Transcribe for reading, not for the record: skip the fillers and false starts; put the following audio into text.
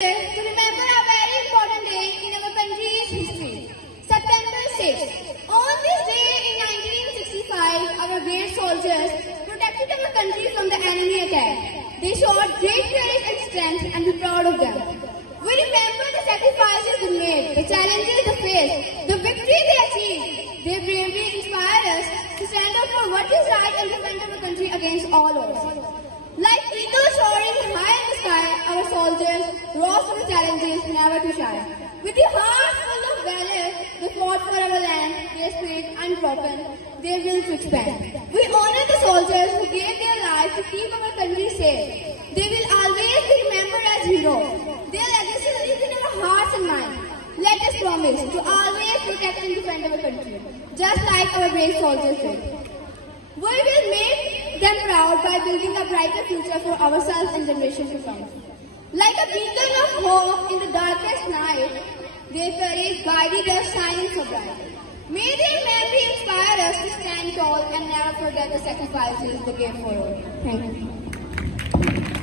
To remember a very important day in our country's history, September 6th. On this day in 1965, our brave soldiers protected our country from the enemy attack. They showed great courage and strength, and we're proud of them. We remember the sacrifices they made, the challenges they faced, the victory they achieved. Their bravery inspired us to stand up for what is right and defend our country against all odds. Like eagles soaring high in the sky, our soldiers rose to the challenges, never to shy. With their hearts full of valor, they fought for our land, their spirit unbroken, their will to expand. We honor the soldiers who gave their lives to keep our country safe. They will always be remembered as heroes. Their legacy lives in our hearts and minds. Let us promise to always protect and defend our country, just like our brave soldiers did. We will make them proud by building a brighter future for ourselves and generations to come. Like a beacon of hope in the darkest night, their courage guided us shining so bright. May their memory inspire us to stand tall and never forget the sacrifices they gave for us. Thank you.